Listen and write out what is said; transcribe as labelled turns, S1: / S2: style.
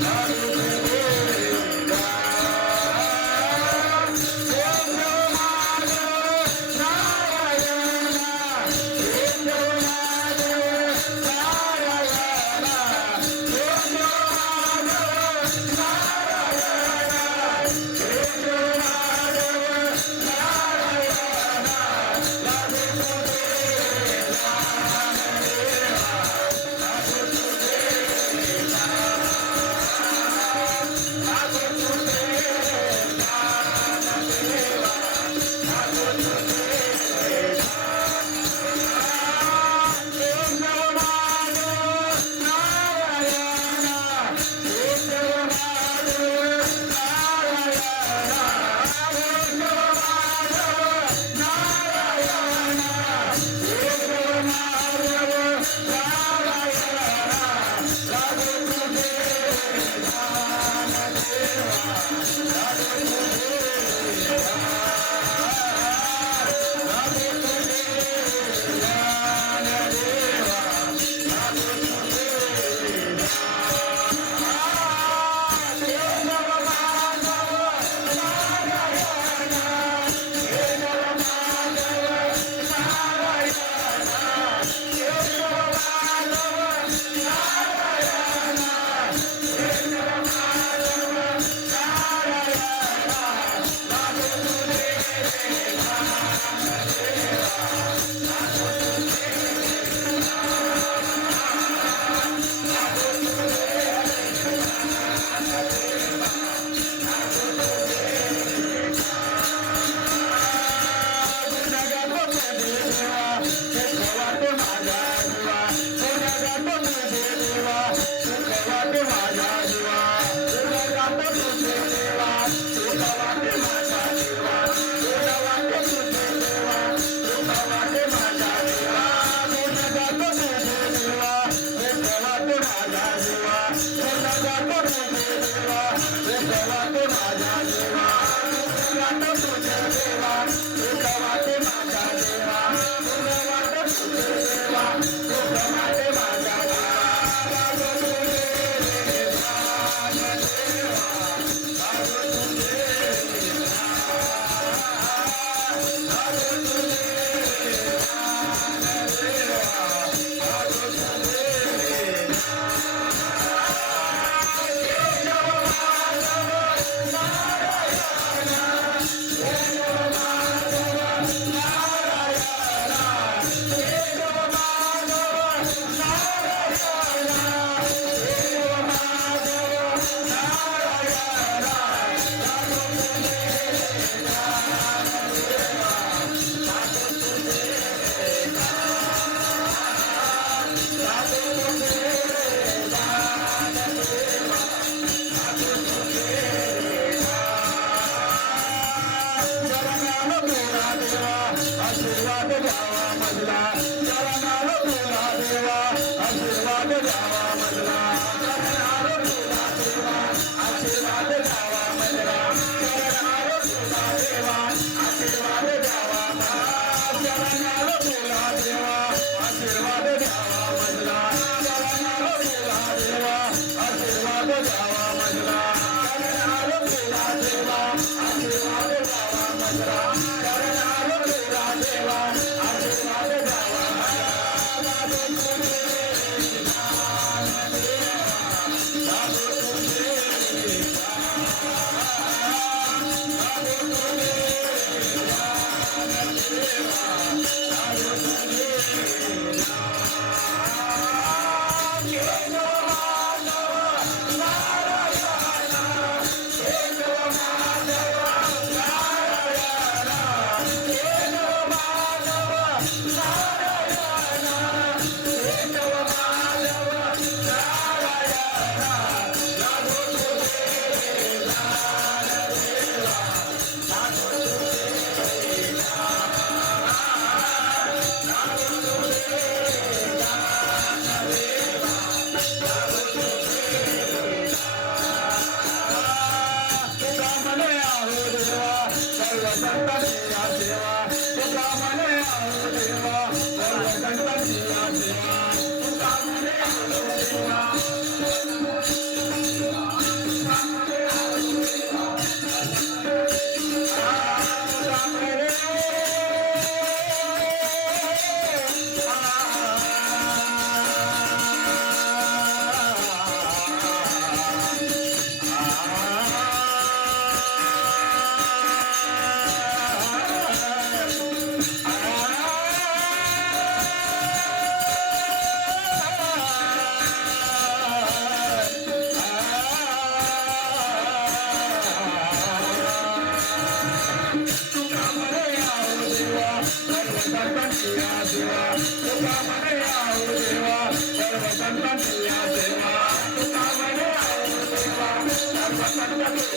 S1: Not a